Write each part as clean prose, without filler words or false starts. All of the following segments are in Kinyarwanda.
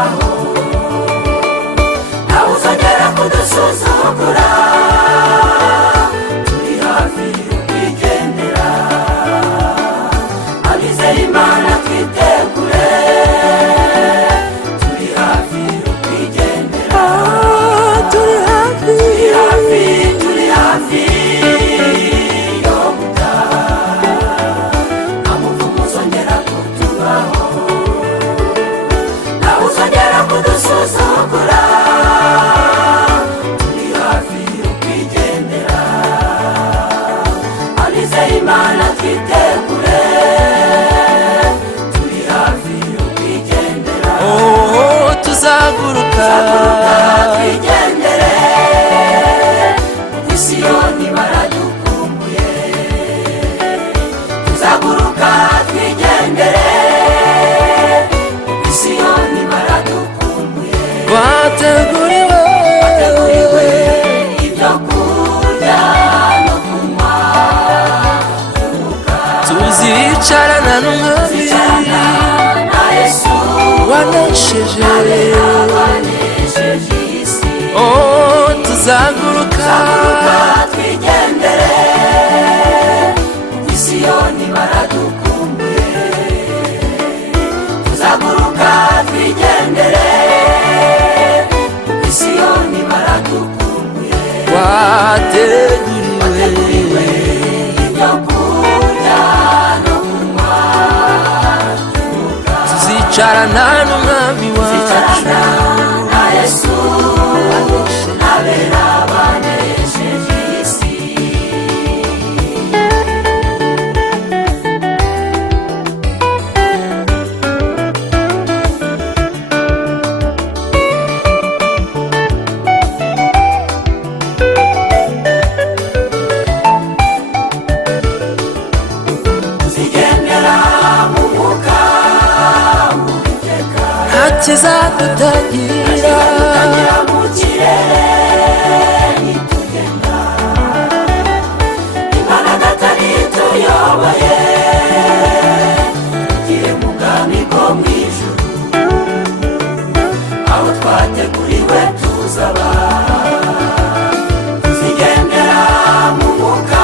tubaho nawe uzongera kudusuzugura turi hafi kwigendera abizeye Imana twitegure turi hafi kwigendera turi hafi yo gutaha nta muvumo uzongera kutubaho nawe uzongera kudusuzugura turi hafi kwigendera abizeye Imana twitegure turi hafi kwigendera tuzaguruka twigendere Siyoni baradukumbuye tuzaguruka twigendere Siyoni baradukumbuye wateguriwe ibyo kurya no kunywa tuzicarana n'umwami na Yesu wanesheje isi tuzaguruka twigendere Siyoni baradukumbuye tuzaguruka twigendere Siyoni baradukumbuye wateguriwe ibyo kurya no kunywa tuzicarana n'umwami wacu na Yesu abera banesheje isi tuzigendera mu mwuka w'Uwiteka ntakizadutangira mu kirere nitugenda Imana gatari tuyoboye tugire mu bwami bwo mu ijuru aho twateguriwe tuzaba tuzigendera mu mwuka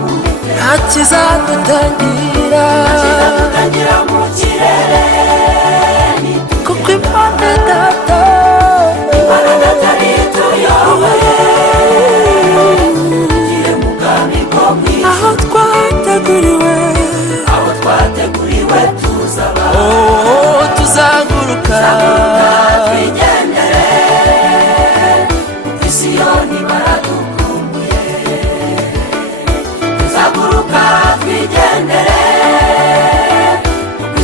w'Uwiteka ntakizadutangira mu kirere kuko Imana data tuyoboye tugire mu bwami bwo mu ijuru aho twateguriwe tuzaba tuzaguruka twigendere Siyoni baradukumbuye tuzaguruka twigendere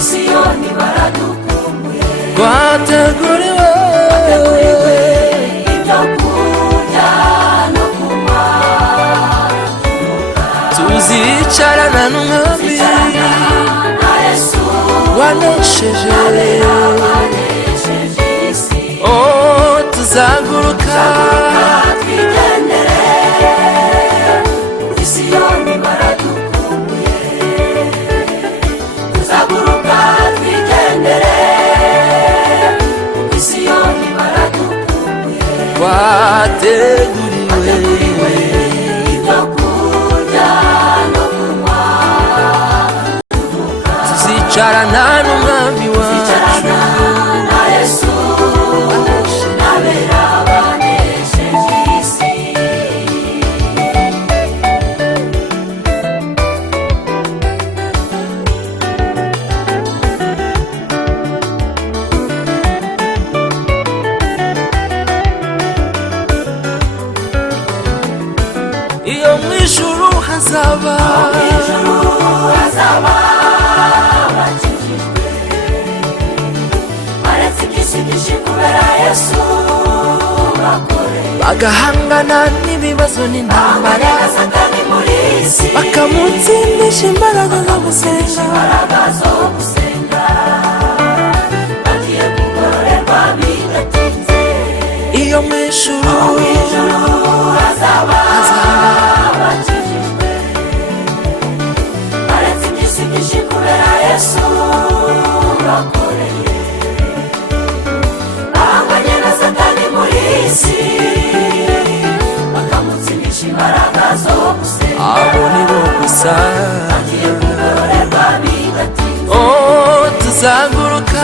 Siyoni baradukumbuye wateguriwe ibyo kurya no kunywa tuzicarana n'umwami na Yesu wanesheje isi tuzaguruka twigendere Siyoni baradukumbuye tuzaguruka twigendere Siyoni baradukumbuye wateguriwe ibyo kurya no kunywa tuzicarana n'umwami wacu na Yesu abera banesheje isi iyo mu ijuru hazaba bakijijwe baretse iby'isi byinshi kubera Yesu bakoreye bagahangana n'ibibazo n'intambara Satani muri isi bakamutsindisha imbaraga zo gusenga bagiye kugororerwa bidatinze iyo mu ijuru hazaba bakijijwe baretse iby'isi byinshi kubera Yesu bakoreye gusa bagiye kugororerwa bidatinze oh tuzaguruka